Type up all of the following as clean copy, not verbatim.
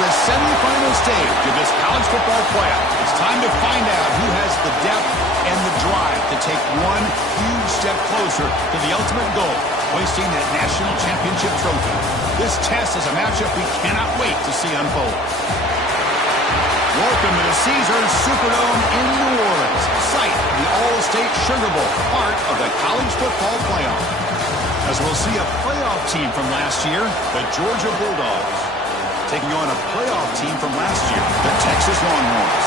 the semifinal stage of this college football playoff. It's time to find out who has the depth and the drive to take one huge step closer to the ultimate goal, hoisting that national championship trophy. This test is a matchup we cannot wait to see unfold. Welcome to the Caesars Superdome in New Orleans, site of the All-State Sugar Bowl, part of the college football playoff. As we'll see a playoff team from last year, the Georgia Bulldogs, taking on a playoff team from last year, the Texas Longhorns.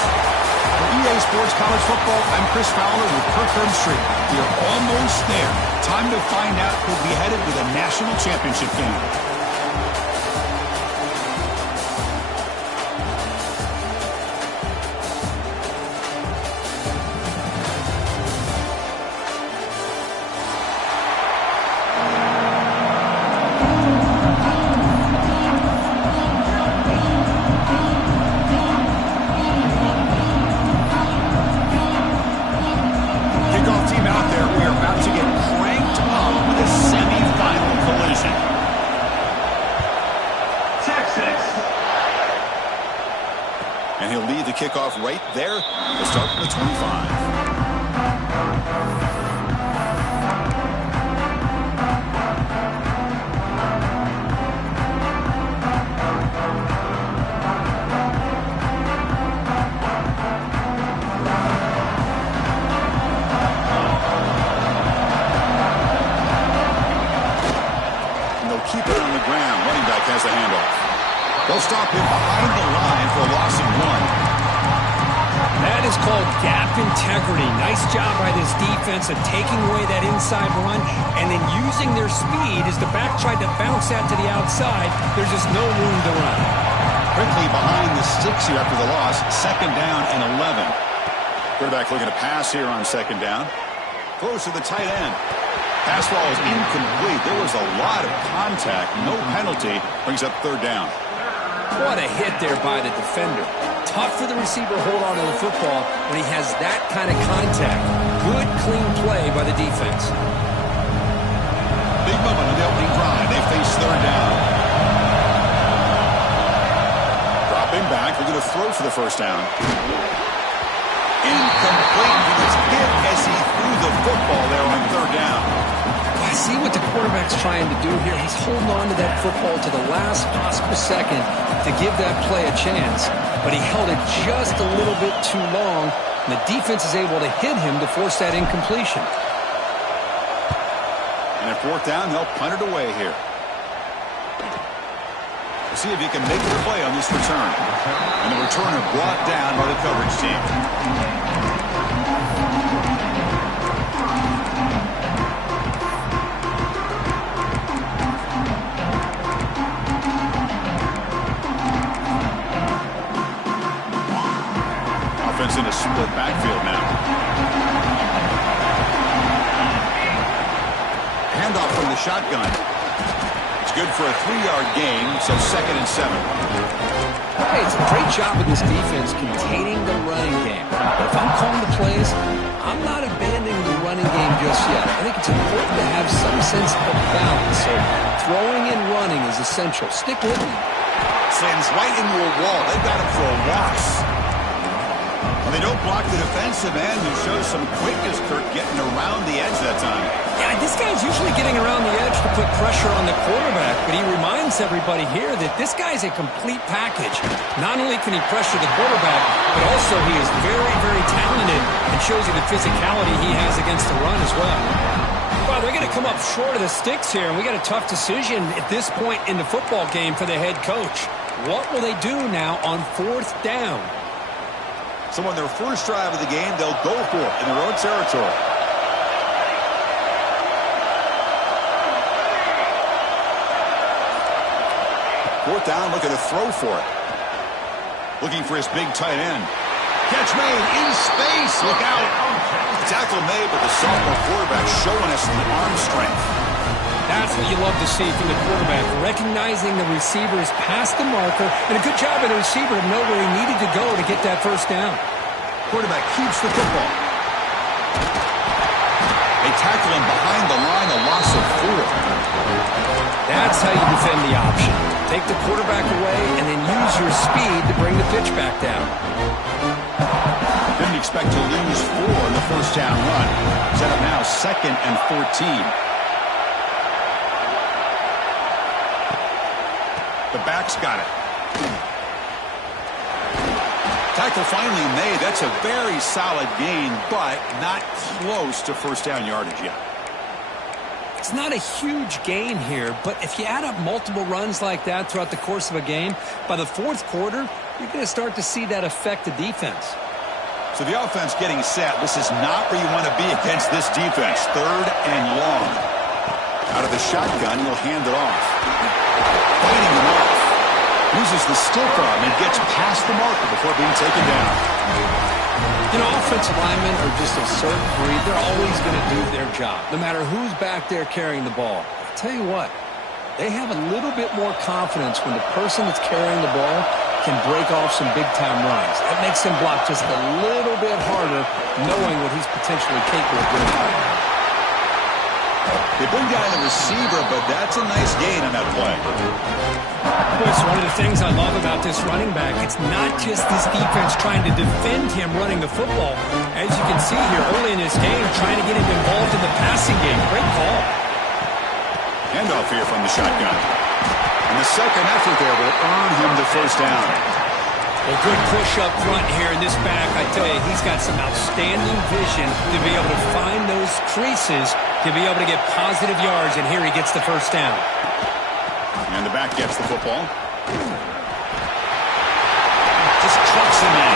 For EA Sports College Football, I'm Chris Fowler with Kirk Street. We are almost there. Time to find out who'll be headed to the national championship game. And he'll lead the kickoff right there to start from the 25. And they'll keep it on the ground. Running back has the handoff. They'll stop him behind the line for a loss of 1. That is called gap integrity. Nice job by this defense of taking away that inside run and then using their speed as the back tried to bounce that to the outside. There's just no room to run. Quickly behind the sticks here after the loss. 2nd down and 11. Quarterback looking to pass here on 2nd down. Throws to the tight end. Pass ball is incomplete. There was a lot of contact. No penalty. Brings up 3rd down. What a hit there by the defender. Tough for the receiver to hold on to the football when he has that kind of contact. Good, clean play by the defense. Big moment on the opening drive. They face 3rd down. Dropping back. They're going to throw for the 1st down. Incomplete. He was hit as he threw the football there on 3rd down. I see what the quarterback's trying to do here. He's holding on to that football to the last possible second to give that play a chance. But he held it just a little bit too long, and the defense is able to hit him to force that incompletion. And at 4th down, they'll punt it away here. We'll see if he can make the play on this return. And the returner brought down by the coverage team. In a split backfield now. Handoff from the shotgun. It's good for a 3-yard gain, so 2nd and 7. Hey, it's a great job of this defense containing the running game. But if I'm calling the plays, I'm not abandoning the running game just yet. I think it's important to have some sense of balance. So throwing and running is essential. Stick with me. Slams right into a wall. They've got him for a loss. They don't block the defensive end, who shows some quickness, Kirk, getting around the edge that time. Yeah, this guy's usually getting around the edge to put pressure on the quarterback, but he reminds everybody here that this guy's a complete package. Not only can he pressure the quarterback, but also he is very, very talented and shows you the physicality he has against the run as well. Well, they're going to come up short of the sticks here, and we got a tough decision at this point in the football game for the head coach. What will they do now on 4th down? So on their first drive of the game, they'll go for it in their own territory. Fourth down, looking to throw for it. Looking for his big tight end. Catch made in space. Look out. Tackle made, but the sophomore quarterback showing us the arm strength. That's what you love to see from the quarterback, recognizing the receivers past the marker, and a good job by the receiver to know where he needed to go to get that 1st down. Quarterback keeps the football. They tackle him behind the line, a loss of 4. That That's how you defend the option. Take the quarterback away and then use your speed to bring the pitch back down. Didn't expect to lose 4 in the first down run. Set up now 2nd and 14. The back's got it. Tackle finally made. That's a very solid gain, but not close to first down yardage yet. It's not a huge gain here, but if you add up multiple runs like that throughout the course of a game, by the fourth quarter, you're going to start to see that affect the defense. So the offense getting set. This is not where you want to be against this defense. 3rd and long. Out of the shotgun, he'll hand it off. Fighting him off. Uses the stiff arm and gets past the marker before being taken down. You know, offensive linemen are just a certain breed. They're always going to do their job, no matter who's back there carrying the ball. I'll tell you what, they have a little bit more confidence when the person that's carrying the ball can break off some big-time runs. That makes him block just a little bit harder, knowing what he's potentially capable of doing. They bring down the receiver, but that's a nice gain on that play. It's one of the things I love about this running back. It's not just this defense trying to defend him running the football. As you can see here early in this game, trying to get him involved in the passing game. Great call. Handoff here from the shotgun. And the second effort there will earn him the first down. Well, good push up front here in this back. I tell you, he's got some outstanding vision to be able to find those creases to be able to get positive yards, and here he gets the first down. And the back gets the football. Just trucks him in.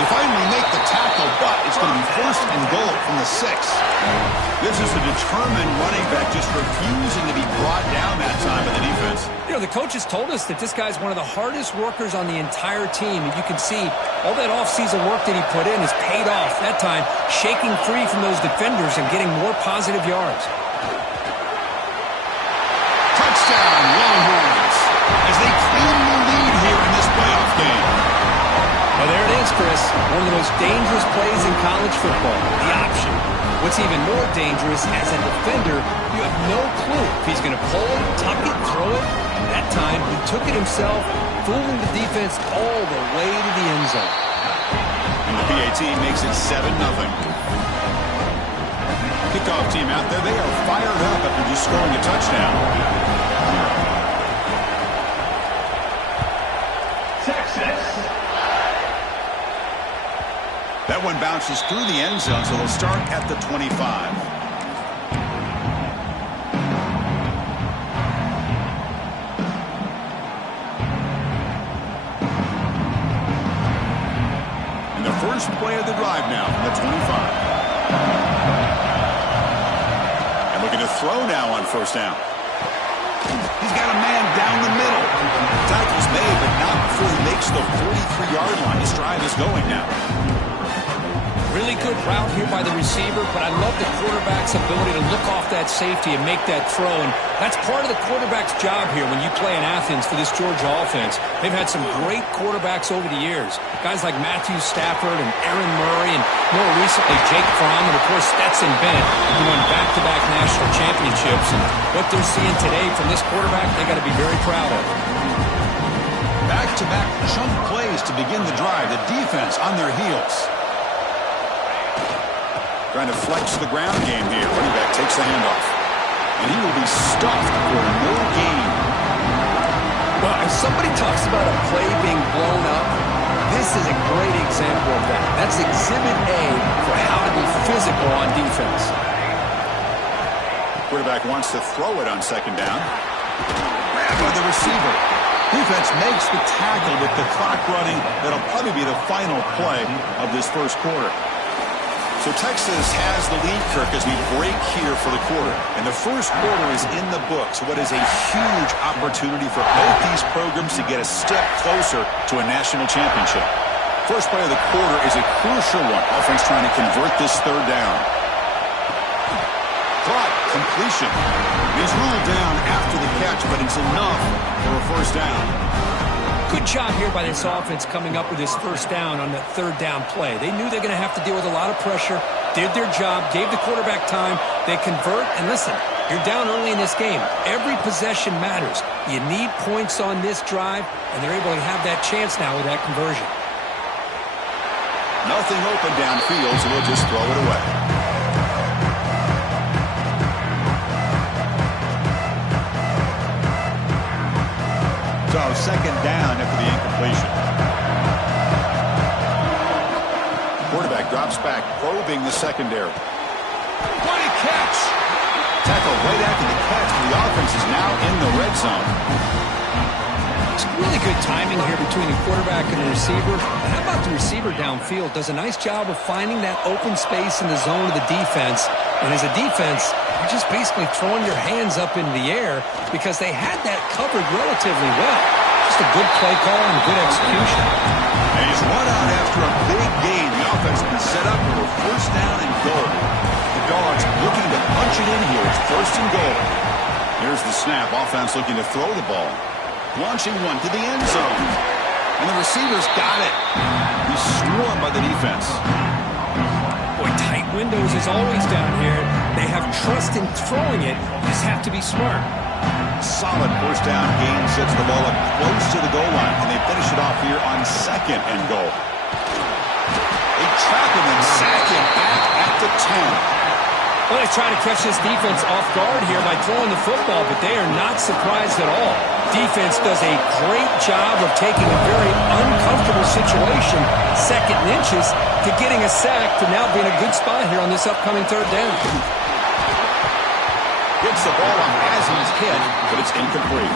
They finally make the tackle, but it's going to be 1st and goal from the 6. This is a determined running back just refusing to be brought down that time by the defense. You know, the coaches told us that this guy's one of the hardest workers on the entire team. And you can see all that offseason work that he put in has paid off. That time, shaking free from those defenders and getting more positive yards. Touchdown, Longhorns, as they claim the lead here in this playoff game. Well, there it is, Chris. One of the most dangerous plays in college football, the option. What's even more dangerous, as a defender, you have no clue if he's going to pull it, tuck it, throw it. That time, he took it himself, fooling the defense all the way to the end zone. And the PAT makes it 7-0. Kickoff team out there, they are fired up after just scoring a touchdown. That one bounces through the end zone, so they'll start at the 25. And the first play of the drive now from the 25. And looking to throw now on first down. He's got a man down the middle. Tackle's made, but not before he makes the 43-yard line. His drive is going now. Really good route here by the receiver, but I love the quarterback's ability to look off that safety and make that throw. And that's part of the quarterback's job here when you play in Athens for this Georgia offense. They've had some great quarterbacks over the years. Guys like Matthew Stafford and Aaron Murray, and more recently Jake Fromm, and of course Stetson Bennett, who won back-to-back national championships. And what they're seeing today from this quarterback, they got to be very proud of. Back-to-back chunk plays to begin the drive. The defense on their heels. Trying to flex the ground game here. Running back takes the handoff. And he will be stuffed for no gain. Well, if somebody talks about a play being blown up, this is a great example of that. That's Exhibit A for how to be physical on defense. Quarterback wants to throw it on second down. Grabbed by the receiver. Defense makes the tackle with the clock running. That'll probably be the final play of this first quarter. So Texas has the lead, Kirk, as we break here for the quarter. And the first quarter is in the books. What is a huge opportunity for both these programs to get a step closer to a national championship. First play of the quarter is a crucial one. Offense trying to convert this third down. Caught, completion. He's ruled down after the catch, but it's enough for a first down. Good job here by this offense coming up with this first down on that third down play. They knew they're going to have to deal with a lot of pressure, did their job, gave the quarterback time. They convert, and listen, You're down early in this game. Every possession matters. You need points on this drive, and they're able to have that chance now with that conversion. Nothing open downfield, so we'll just throw it away. So second down after the incompletion. Quarterback drops back, probing the secondary. What a catch! Tackle right after the catch. The offense is now in the red zone. It's really good timing here between the quarterback and the receiver. And how about the receiver downfield? Does a nice job of finding that open space in the zone of the defense. And as a defense, you're just basically throwing your hands up in the air because they had that covered relatively well. Just a good play call and good execution. And he's run out after a big gain. The offense can set up for a first down and goal. The Dogs looking to punch it in here. It's first and goal. Here's the snap. Offense looking to throw the ball. Launching one to the end zone. And the receiver's got it. He's swarmed by the defense. Boy, tight windows as always down here. They have trust in throwing it. You just have to be smart. Solid first down gain sets the ball up close to the goal line. And they finish it off here on second and goal. They trap him and sack him back at the 10. Well, they try to catch this defense off guard here by throwing the football, but they are not surprised at all. Defense does a great job of taking a very uncomfortable situation, second and inches, to getting a sack, to now being a good spot here on this upcoming third down. Gets the ball off as he's hit, but it's incomplete.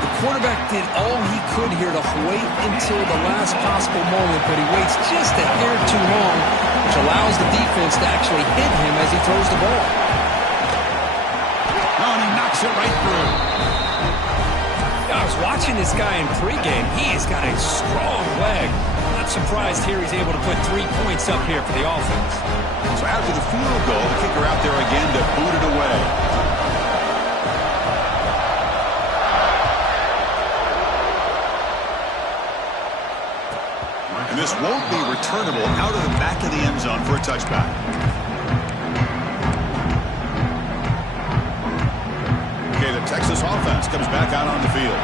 The quarterback did all he could here to wait until the last possible moment, but he waits just a hair too long, which allows the defense to actually hit him as he throws the ball. Oh, and he knocks it right through. I was watching this guy in pregame. He has got a strong leg. Not surprised here he's able to put 3 points up here for the offense. So after the field goal, the kicker out there again to boot it away. And this won't be returnable out of the back of the end zone for a touchback. Okay, the Texas offense comes back out on the field.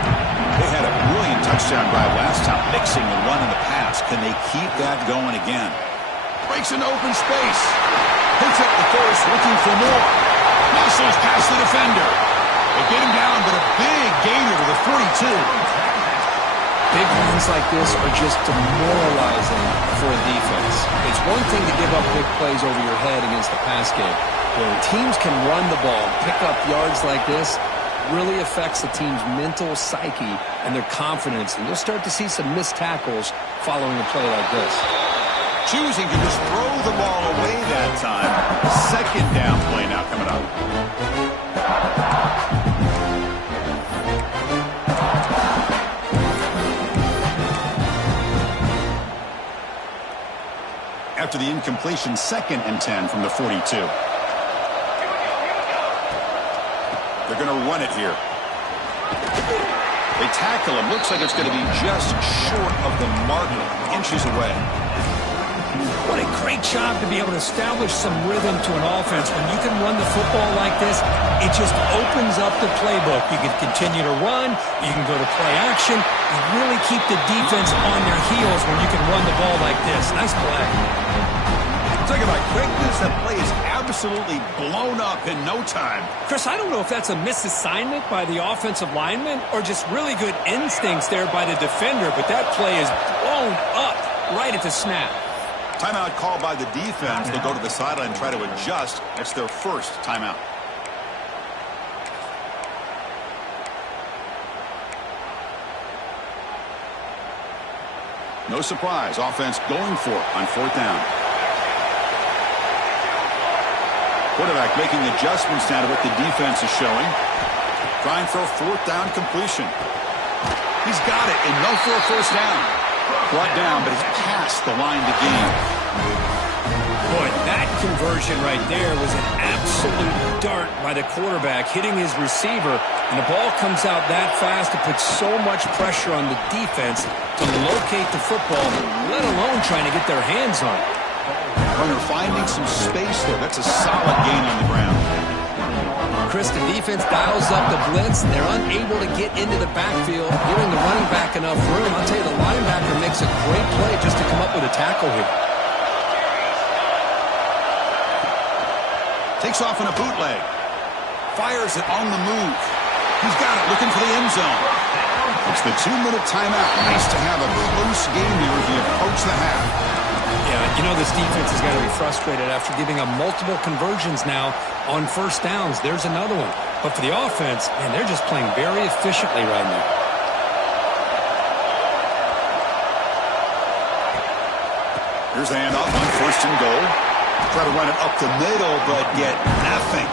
They had a brilliant touchdown drive last time, mixing the run and the pass. Can they keep that going again? Breaks into open space. Picks up the first, looking for more. Muscles past the defender. They get him down, but a big gainer to the 42. Big runs like this are just demoralizing for a defense. It's one thing to give up big plays over your head against the pass game. When teams can run the ball, pick up yards like this, really affects the team's mental psyche and their confidence. And you'll start to see some missed tackles following a play like this. Choosing to just throw the ball away that time. Second down play now coming up. After the incompletion, 2nd and 10 from the 42. They're going to run it here. They tackle him. Looks like it's going to be just short of the marker, inches away. What a great job to be able to establish some rhythm to an offense. When you can run the football like this, it just opens up the playbook. You can continue to run. You can go to play action. You really keep the defense on their heels when you can run the ball like this. Nice play. Talking about quickness, that play is absolutely blown up in no time. Chris, I don't know if that's a misassignment by the offensive lineman or just really good instincts there by the defender, but that play is blown up right at the snap. Timeout called by the defense. They'll go to the sideline and try to adjust. That's their first timeout. No surprise. Offense going for it on 4th down. Quarterback making adjustments now to what the defense is showing. Trying for a 4th down completion. He's got it, and no for a first down. Brought down, but it's past the line to gain. Boy, that conversion right there was an absolute dart by the quarterback, hitting his receiver, and the ball comes out that fast to put so much pressure on the defense to locate the football, let alone trying to get their hands on it. Runner finding some space there. That's a solid gain on the ground. Chris, the defense dials up the blitz, and they're unable to get into the backfield, giving the running back enough room. I'll tell you, the linebacker makes a great play just to come up with a tackle here. Takes off in a bootleg. Fires it on the move. He's got it, looking for the end zone. It's the 2-minute timeout. Nice to have a close game here as you approach the half. Yeah, you know this defense has got to be frustrated after giving up multiple conversions now on first downs. There's another one. But for the offense, man, they're just playing very efficiently right now. Here's the handoff on 1st and goal. Try to run it up the middle, but get nothing.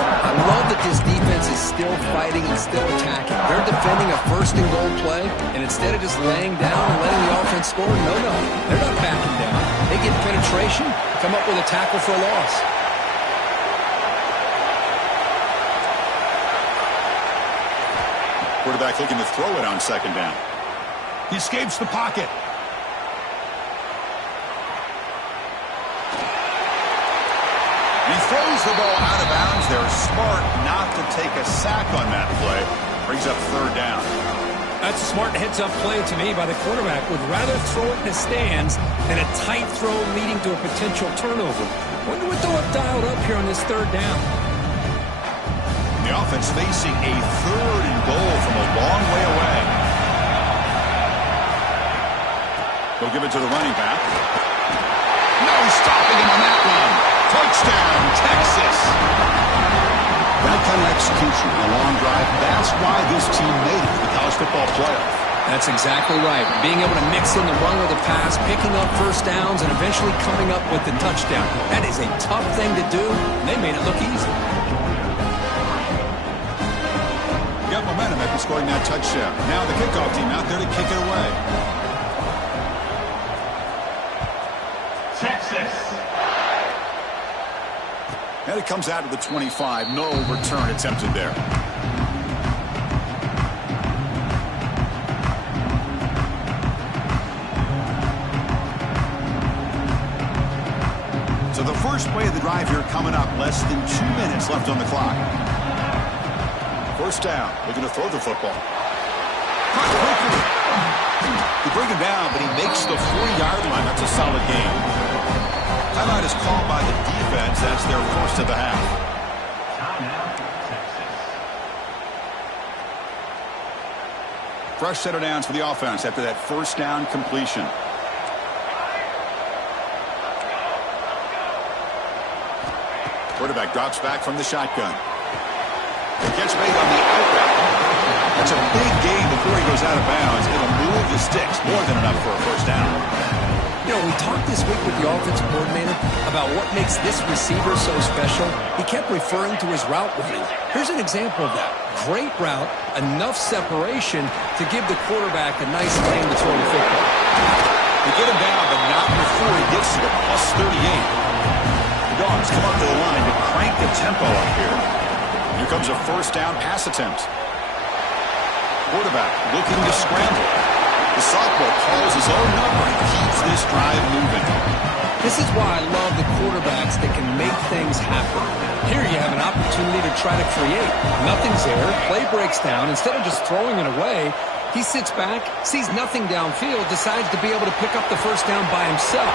I love that this defense is still fighting and still attacking. They're defending a 1st and goal play, and instead of just laying down and letting the offense score, no, they're not backing down. They get penetration, come up with a tackle for a loss. Quarterback looking to throw it on 2nd down. He escapes the pocket. He throws the ball out of bounds. They're smart not to take a sack on that play. Brings up 3rd down. That's a smart heads-up play to me by the quarterback. Would rather throw it in the stands than a tight throw leading to a potential turnover. Wonder what they'll have dialed up here on this 3rd down. The offense facing a 3rd and goal from a long way away. They'll give it to the running back. No stopping him on that one. Touchdown, Texas. That kind of execution, a long drive, that's why this team made it to the college football playoff. That's exactly right. Being able to mix in the run or the pass, picking up first downs, and eventually coming up with the touchdown. That is a tough thing to do, and they made it look easy. Got momentum after scoring that touchdown. Now the kickoff team out there to kick it away. Texas. And it comes out of the 25. No return attempted there. So the first play of the drive here coming up. Less than 2 minutes left on the clock. 1st down. Looking to throw the football. They bring him down, but he makes the 40-yard line. That's a solid gain. Timeout is called by the defense. That's their 1st of the half. Fresh set of downs for the offense after that 1st down completion. Quarterback drops back from the shotgun. Gets made on the out route. That's a big gain before he goes out of bounds. It'll move the sticks. More than enough for a 1st down. You know, we talked this week with the offensive coordinator about what makes this receiver so special. He kept referring to his route running. Here's an example of that. Great route, enough separation to give the quarterback a nice lane to throw the football. They get him down, but not before he gets to the +38. The Dogs come up to the line to crank the tempo up here. Here comes a 1st down pass attempt. Quarterback looking to scramble. The sophomore calls his own number and keeps this drive moving. This is why I love the quarterbacks that can make things happen. Here you have an opportunity to try to create. Nothing's there. Play breaks down. Instead of just throwing it away, he sits back, sees nothing downfield, decides to be able to pick up the 1st down by himself.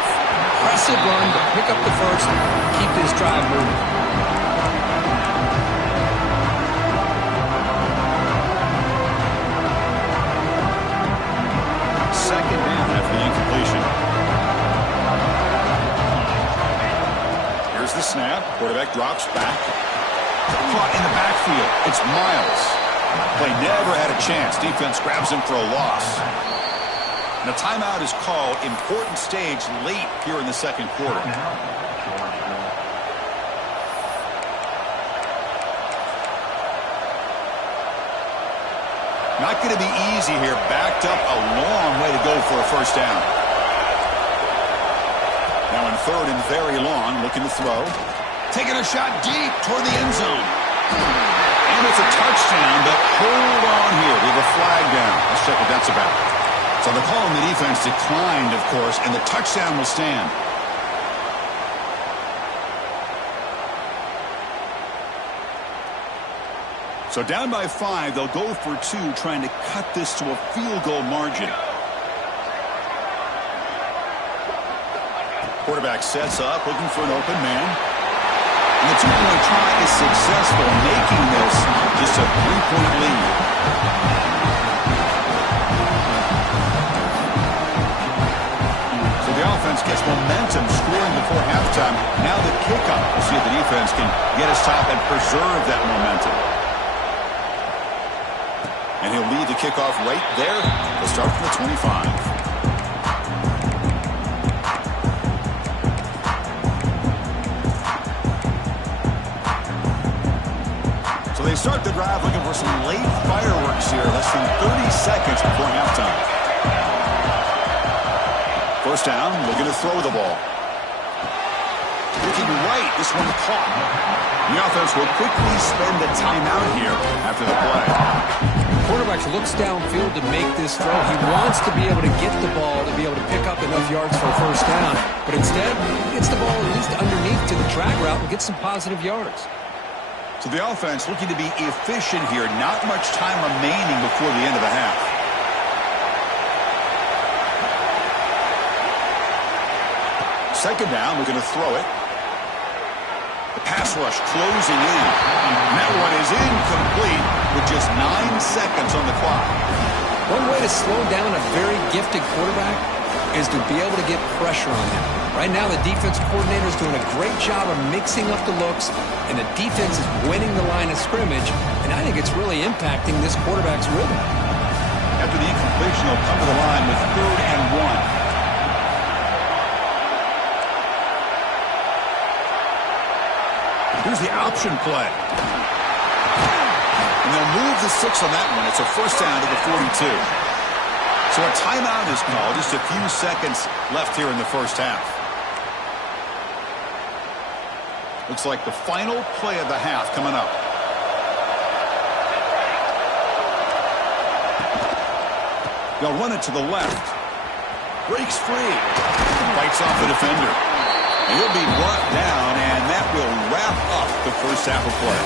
Impressive run to pick up the 1st, keep this drive moving. Second down after the incompletion. Here's the snap. Quarterback drops back. Caught in the backfield. It's Miles. Play never had a chance. Defense grabs him for a loss. And a timeout is called. Important stage late here in the 2nd quarter. Not going to be easy here. Backed up a long way to go for a 1st down. Now in 3rd and very long, looking to throw. Taking a shot deep toward the end zone. And it's a touchdown, but hold on here. We have a flag down. Let's check what that's about. So the call on the defense declined, of course, and the touchdown will stand. So down by 5, they'll go for 2, trying to cut this to a field goal margin. Quarterback sets up, looking for an open man. And the two-point try is successful, making this just a 3-point lead. So the offense gets momentum, scoring before halftime. Now the kickoff. We'll see if the defense can get a stop and preserve that momentum. And he'll lead the kickoff right there. They'll start from the 25. They start the drive looking for some late fireworks here. Less than 30 seconds before halftime. First down, looking to throw the ball. Looking right, this one caught. The offense will quickly spend the timeout here after the play. The quarterback looks downfield to make this throw. He wants to be able to get the ball to be able to pick up enough yards for a first down. But instead, he gets the ball at least underneath to the drag route and gets some positive yards. So the offense looking to be efficient here. Not much time remaining before the end of the half. Second down, we're going to throw it. The pass rush closing in. And that one is incomplete with just 9 seconds on the clock. One way to slow down a very gifted quarterback is to be able to get pressure on him. Right now, the defense coordinator is doing a great job of mixing up the looks, and the defense is winning the line of scrimmage, and I think it's really impacting this quarterback's rhythm. After the incompletion, they'll come to the line with 3rd and 1. Here's the option play. And they'll move the 6 on that one. It's a first down to the 42. So a timeout is called. Just a few seconds left here in the first half. Looks like the final play of the half coming up. They'll run it to the left. Breaks free. Bites off the defender. And he'll be brought down, and that will wrap up the first half of play.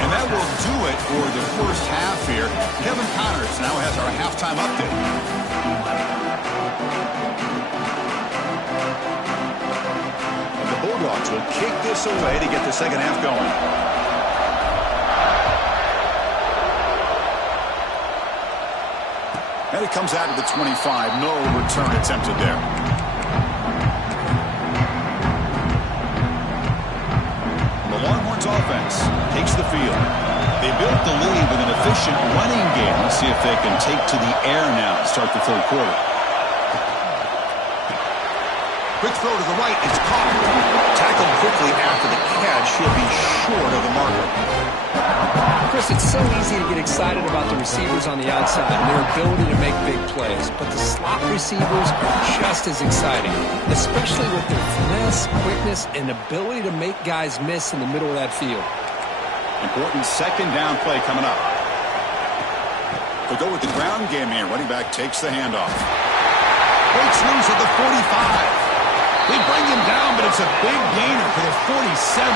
And that will do it for the first half here. Kevin Connors now has our halftime update. The Bulldogs will kick this away to get the second half going. And it comes out to the 25. No return attempted there. The Longhorns offense takes the field. They built the lead with an efficient running game. Let's see if they can take to the air now to start the third quarter. Quick throw to the right. It's caught. Tackled quickly after the catch. He'll be short of the marker. Chris, it's so easy to get excited about the receivers on the outside and their ability to make big plays. But the slot receivers are just as exciting, especially with their finesse, quickness, and ability to make guys miss in the middle of that field. Important second down play coming up. They'll go with the ground game here. Running back takes the handoff. Breaks loose at the 45. They bring him down, but it's a big gainer for the 47.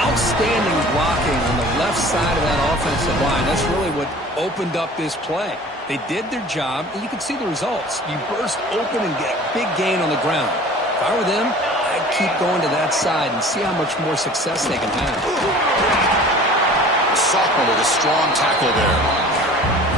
Outstanding blocking on the left side of that offensive line. That's really what opened up this play. They did their job, and you can see the results. You burst open and get a big gain on the ground. If I were them, I'd keep going to that side and see how much more success they can have. Sophomore with a strong tackle there.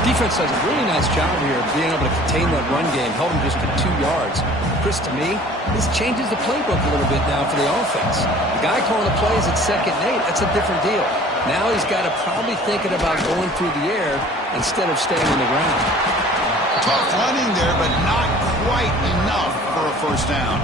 Defense does a really nice job here of being able to contain that run game, held him just to 2 yards. Chris, to me, this changes the playbook a little bit now for the offense. The guy calling the plays at 2nd and 8, that's a different deal. Now he's got to probably thinking about going through the air instead of staying on the ground. Tough running there, but not quite enough for a first down.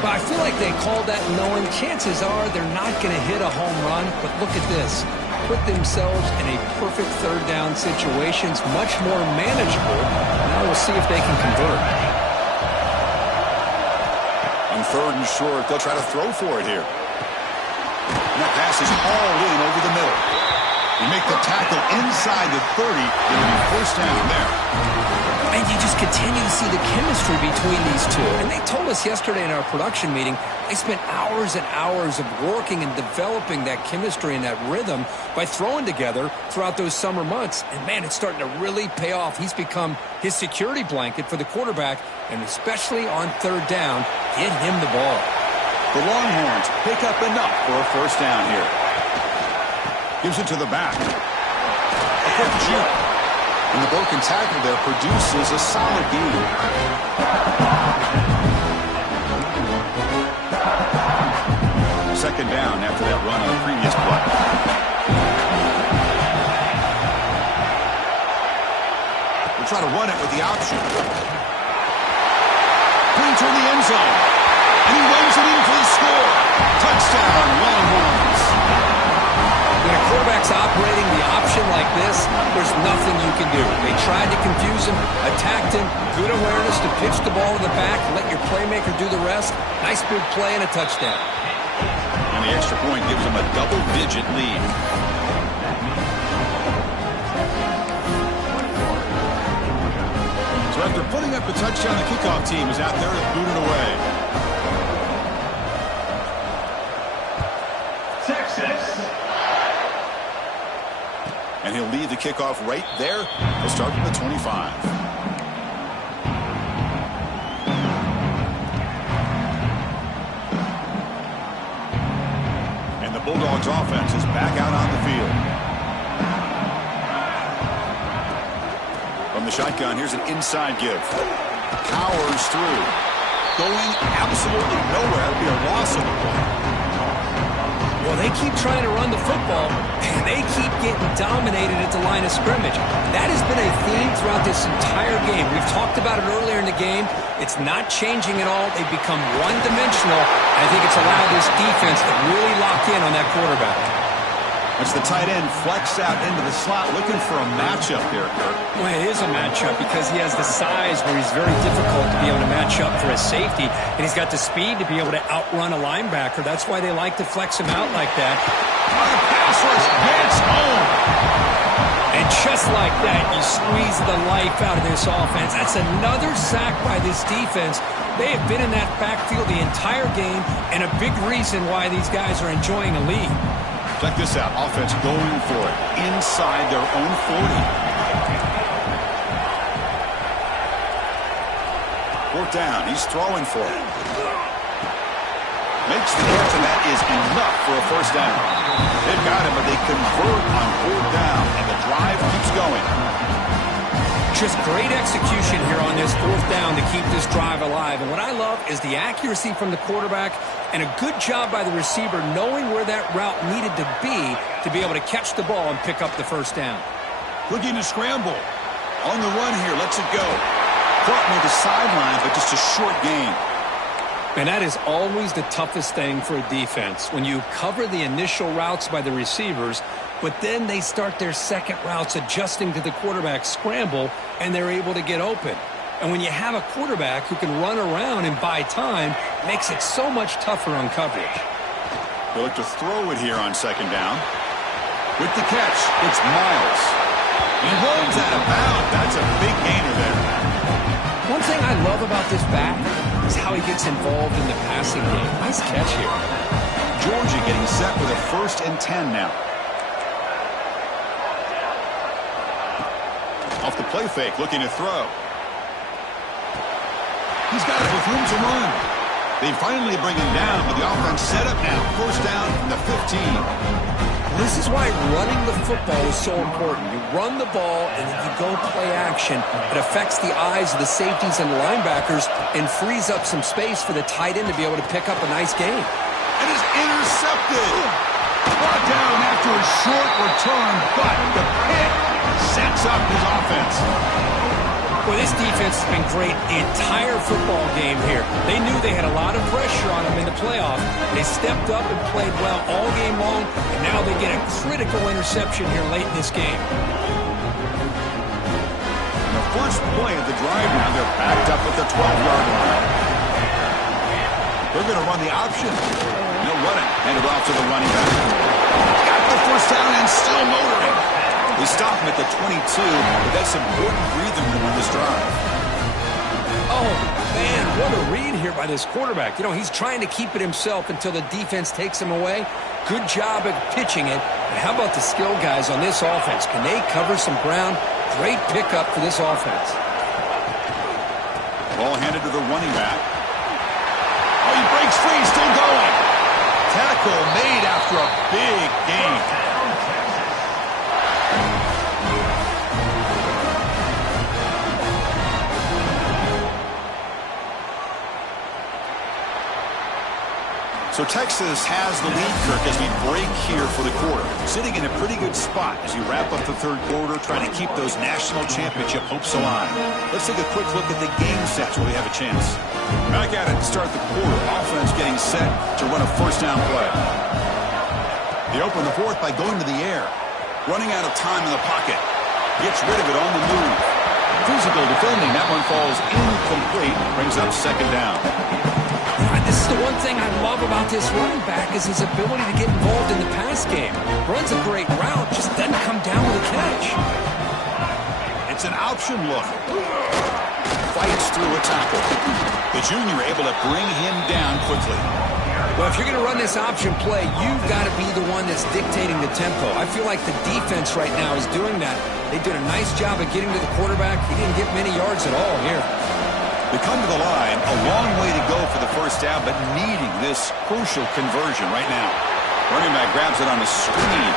But I feel like they called that knowing chances are they're not going to hit a home run. But look at this. Put themselves in a perfect third down situation. It's much more manageable. Now we'll see if they can convert. On 3rd and short, they'll try to throw for it here. And that pass is all in over the middle. You make the tackle inside the 30. It'll be first down there. And you just continue to see the chemistry between these two. And they told us yesterday in our production meeting, they spent hours and hours of working and developing that chemistry and that rhythm by throwing together throughout those summer months. And, man, it's starting to really pay off. He's become his security blanket for the quarterback, and especially on third down, get him the ball. The Longhorns pick up enough for a first down here. Gives it to the back. A quick shoot. And the broken tackle there produces a solid gain. Second down after that run on the previous play. We'll try to run it with the option. Clean toward the end zone. And he runs it in for the score. Touchdown, Longhorns. When a quarterback's operating the option like this, there's nothing you can do. They tried to confuse him, attacked him, good awareness to pitch the ball to the back, let your playmaker do the rest. Nice big play and a touchdown. And the extra point gives them a double-digit lead. So after putting up the touchdown, the kickoff team is out there to boot it away. And he'll lead the kickoff right there. He'll start from the 25. And the Bulldogs offense is back out on the field. From the shotgun, here's an inside give. Powers through. Going absolutely nowhere. It'll be a loss of the play. Well, they keep trying to run the football, and they keep getting dominated at the line of scrimmage. That has been a theme throughout this entire game. We've talked about it earlier in the game. It's not changing at all. They've become one-dimensional. I think it's allowed this defense to really lock in on that quarterback. It's the tight end flex out into the slot, looking for a matchup there, Kurt. Well, it is a matchup because he has the size where he's very difficult to be able to match up for his safety, and he's got the speed to be able to outrun a linebacker. That's why they like to flex him out like that. On a pass rush, gets home. And just like that, you squeeze the life out of this offense. That's another sack by this defense. They have been in that backfield the entire game, and a big reason why these guys are enjoying a lead. Check this out. Offense going for it inside their own 40. Fourth down. He's throwing for it. Makes the catch, and that is enough for a first down. They've got him, but they convert on fourth down, and the drive keeps going. Just great execution here on this fourth down to keep this drive alive. And what I love is the accuracy from the quarterback and a good job by the receiver knowing where that route needed to be able to catch the ball and pick up the first down. Looking to scramble. On the run here, lets it go. Caught near the sideline, but just a short gain. And that is always the toughest thing for a defense. When you cover the initial routes by the receivers, but then they start their second routes adjusting to the quarterback's scramble, and they're able to get open. And when you have a quarterback who can run around and buy time, it makes it so much tougher on coverage. They look to throw it here on second down. With the catch, it's Miles. He runs out of bounds. That's a big gainer there. One thing I love about this back is how he gets involved in the passing game. Nice catch here. Georgia getting set with a 1st and 10 now. Off the play fake, looking to throw. He's got it with room to run. They finally bring him down, but the offense set up now. First down from the 15. This is why running the football is so important. You run the ball, and then you go play action. It affects the eyes of the safeties and the linebackers and frees up some space for the tight end to be able to pick up a nice gain. It is intercepted. Brought down after a short return, but the pick sets up his offense. Well, this defense has been great the entire football game here. They knew they had a lot of pressure on them in the playoff. They stepped up and played well all game long, and now they get a critical interception here late in this game. The first play of the drive now, they're backed up at the 12-yard line. They're going to run the option. No running. Hand it off to the running back. Got the first down and still motoring. We stop him at the 22, but that's important breathing room on this drive. Oh, man, what a read here by this quarterback. You know, he's trying to keep it himself until the defense takes him away. Good job at pitching it. And how about the skill guys on this offense? Can they cover some ground? Great pickup for this offense. Ball handed to the running back. Oh, he breaks free, still going. Tackle made after a big gain. So Texas has the lead, Kirk, as we break here for the quarter. Sitting in a pretty good spot as you wrap up the third quarter, trying to keep those national championship hopes alive. Let's take a quick look at the game stats where we have a chance. Back at it to start the quarter. Offense getting set to run a first down play. They open the fourth by going to the air. Running out of time in the pocket. Gets rid of it on the move. Physical defending. That one falls incomplete. Brings up second down. This is the one thing I love about this running back is his ability to get involved in the pass game. Runs a great route, just doesn't come down with a catch. It's an option look. Fights through a tackle. The junior able to bring him down quickly. Well, if you're going to run this option play, you've got to be the one that's dictating the tempo. I feel like the defense right now is doing that. They did a nice job of getting to the quarterback. He didn't get many yards at all here. They come to the line, a long way to go for the first down, but needing this crucial conversion right now. Running back grabs it on the screen,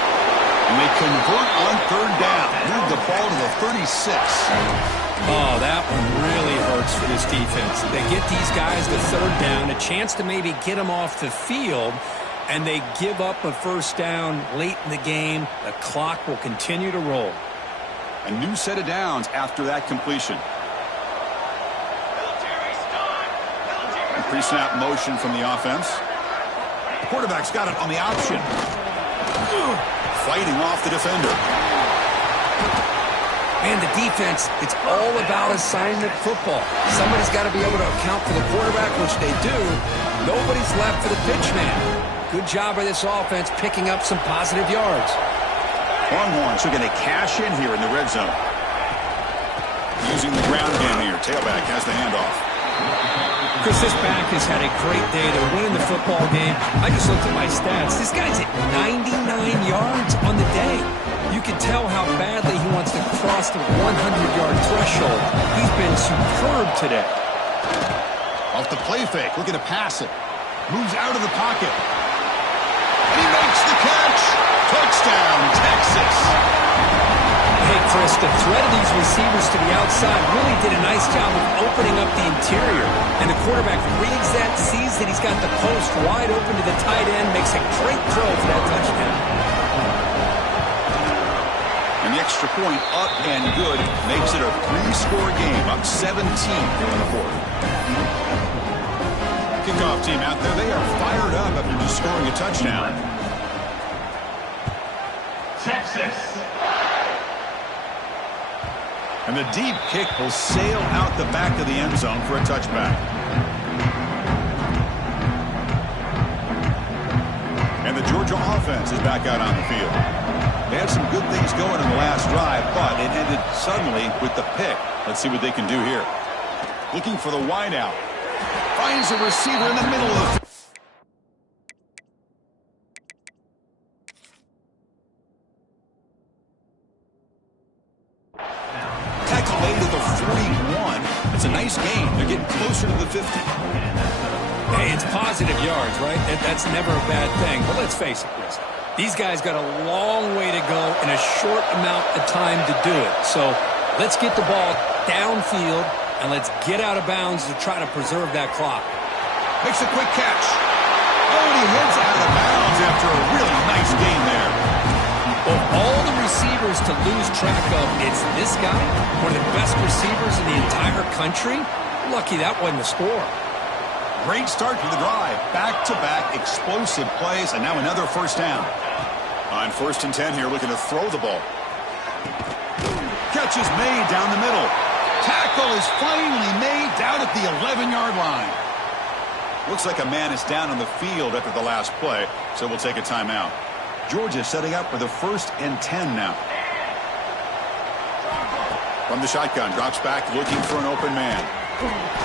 and they convert on third down. Move the ball to the 36. Oh, that one really hurts for this defense. They get these guys the third down, a chance to maybe get them off the field, and they give up a first down late in the game. The clock will continue to roll. A new set of downs after that completion. Pre-snap motion from the offense. The quarterback's got it on the option. Fighting off the defender. Man, the defense, it's all about assignment football. Somebody's got to be able to account for the quarterback, which they do. Nobody's left for the pitch man. Good job by this offense picking up some positive yards. Longhorns are going to cash in here in the red zone. Using the ground game here. Tailback has the handoff. Chris, this back has had a great day. They're winning the football game. I just looked at my stats. This guy's at 99 yards on the day. You can tell how badly he wants to cross the 100-yard threshold. He's been superb today. Off the play fake, looking to pass it. Moves out of the pocket. And he makes the catch. Touchdown, Texas. Hey, Chris, the threat of these receivers to the outside really did a nice job of opening up the interior. And the quarterback reads that, sees that he's got the post wide open to the tight end, makes a great throw for that touchdown. And the extra point up and good makes it a three-score game, up 17 here in the fourth. Kickoff team out there, they are fired up after just scoring a touchdown. Texas. And the deep kick will sail out the back of the end zone for a touchback. And the Georgia offense is back out on the field. They had some good things going in the last drive, but it ended suddenly with the pick. Let's see what they can do here. Looking for the wideout. Finds a receiver in the middle of the field. Tackle made to the 41. It's a nice gain. They're getting closer to the 50. Hey, it's positive yards, right? That's never a bad thing. But let's face it, Chris. These guys got a long way to go in a short amount of time to do it. So let's get the ball downfield, and let's get out of bounds to try to preserve that clock. Makes a quick catch. Oh, and he heads out of bounds after a really nice gain there. Well, all the receivers to lose track of, it's this guy, one of the best receivers in the entire country. Lucky that wasn't a score. Great start to the drive. Back-to-back explosive plays, and now another first down. On 1st and 10 here, looking to throw the ball. Catch is made down the middle. Tackle is finally made down at the 11-yard line. Looks like a man is down on the field after the last play, so we'll take a timeout. Georgia setting up with a 1st and 10 now. From the shotgun, drops back looking for an open man.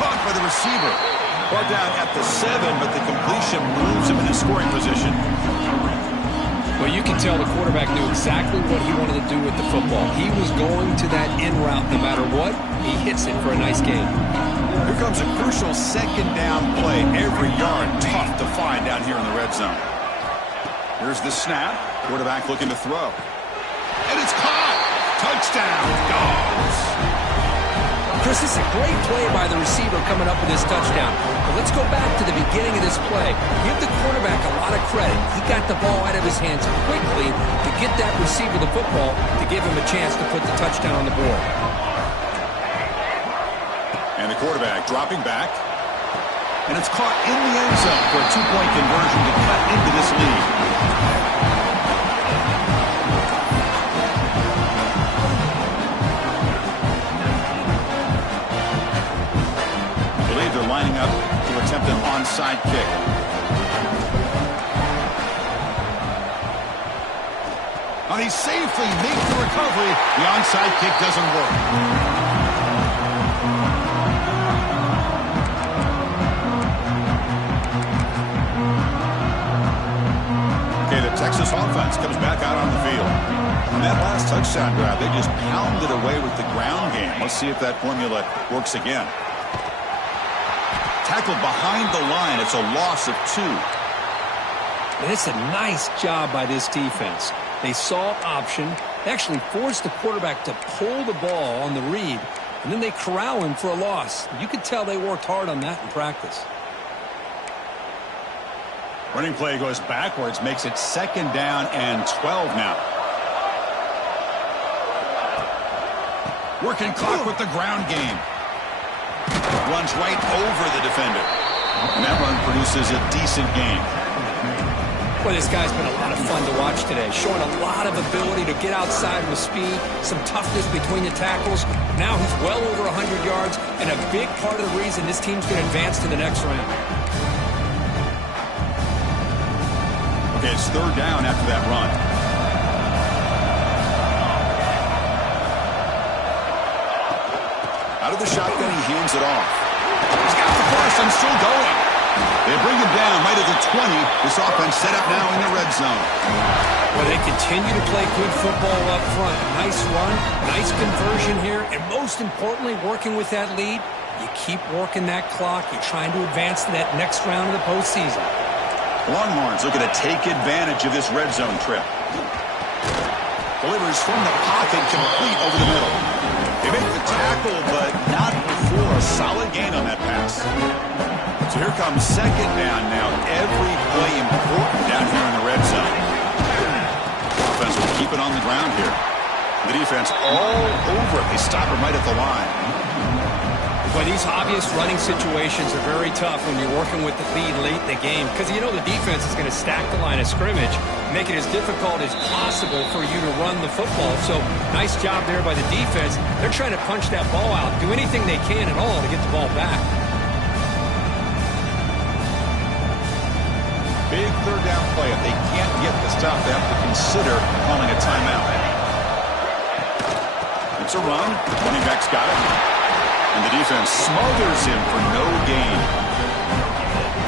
Caught by the receiver. Brought down at the 7, but the completion moves him into scoring position. Well, you can tell the quarterback knew exactly what he wanted to do with the football. He was going to that in route no matter what. He hits it for a nice gain. Here comes a crucial 2nd down play. Every yard tough to find down here in the red zone. Here's the snap. Quarterback looking to throw. And it's caught. Touchdown, Dogs. Chris, this is a great play by the receiver coming up with this touchdown. But let's go back to the beginning of this play. Give the quarterback a lot of credit. He got the ball out of his hands quickly to get that receiver the football to give him a chance to put the touchdown on the board. And the quarterback dropping back. And it's caught in the end zone for a 2-point conversion to cut into this lead. They're lining up to attempt an onside kick. Now he safely makes the recovery. The onside kick doesn't work. Okay, the Texas offense comes back out on the field. On that last touchdown drive, they just pounded away with the ground game. Let's see if that formula works again. Tackled behind the line. It's a loss of 2. And it's a nice job by this defense. They saw option. They actually forced the quarterback to pull the ball on the read, and then they corral him for a loss. You could tell they worked hard on that in practice. Running play goes backwards, makes it 2nd down and 12 now. Working clock with the ground game. Runs right over the defender. And that run produces a decent gain. Well, this guy's been a lot of fun to watch today. Showing a lot of ability to get outside with speed, some toughness between the tackles. Now he's well over 100 yards, and a big part of the reason this team's going to advance to the next round. Okay, it's 3rd down after that run. Out of the shotgun, he hands it off. He's got the first and still going. They bring him down right at the 20. This offense set up now in the red zone. Well, they continue to play good football up front. Nice run, nice conversion here, and most importantly, working with that lead, you keep working that clock. You're trying to advance to that next round of the postseason. Longhorns looking to take advantage of this red zone trip. Delivers from the pocket, complete over the middle. They make the tackle, but not before a solid gain on that pass. So here comes 2nd down now. Every play important down here in the red zone. Offense will keep it on the ground here. The defense all over it. They stop him right at the line. Well, these obvious running situations are very tough when you're working with the lead late in the game because you know the defense is going to stack the line of scrimmage, make it as difficult as possible for you to run the football. So nice job there by the defense. They're trying to punch that ball out, do anything they can at all to get the ball back. Big 3rd down play. If they can't get the stop, they have to consider calling a timeout. It's a run. Running back's got it. And the defense smothers him for no gain.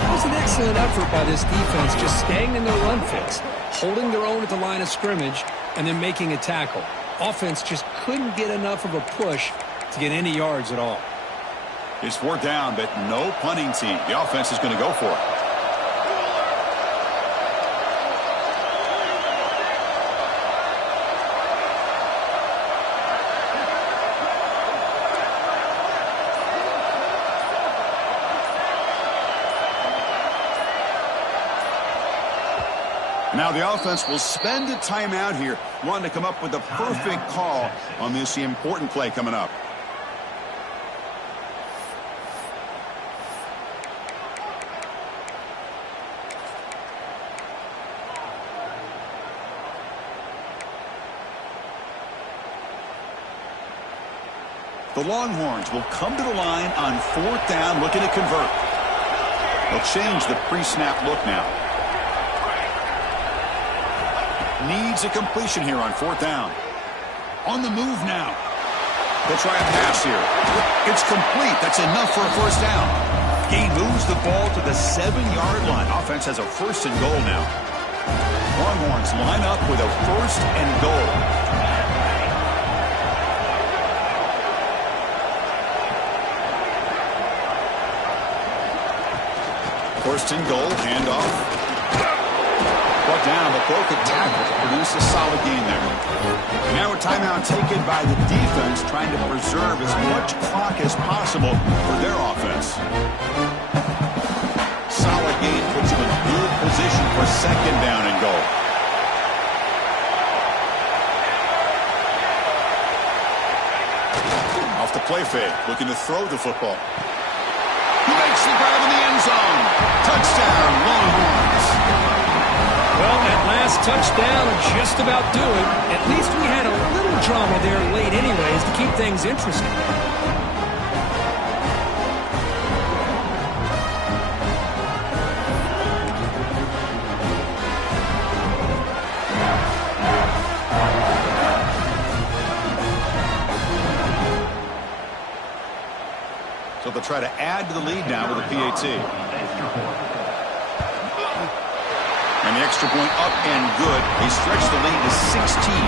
It was an excellent effort by this defense, just staying in their run fix, holding their own at the line of scrimmage, and then making a tackle. Offense just couldn't get enough of a push to get any yards at all. It's 4th down, but no punting team. The offense is going to go for it. Now the offense will spend a timeout here, wanting to come up with the perfect call on this important play coming up. The Longhorns will come to the line on 4th down, looking to convert. They'll change the pre-snap look now. Needs a completion here on 4th down. On the move now. They'll try a pass here. It's complete. That's enough for a 1st down. He moves the ball to the 7-yard line. Offense has a 1st and goal now. Longhorns line up with a 1st and goal. 1st and goal, handoff. Brought down, but broken tackle to produce a solid gain there. And now a timeout taken by the defense, trying to preserve as much clock as possible for their offense. Solid gain puts them in good position for 2nd down and goal. Off the play fake, looking to throw the football. He makes the grab in the end zone. Touchdown, Longhorns. Well, that last touchdown will just about do it. At least we had a little drama there late anyways to keep things interesting. So they'll try to add to the lead now with a PAT. And the extra point up and good. They stretch the lead to 16.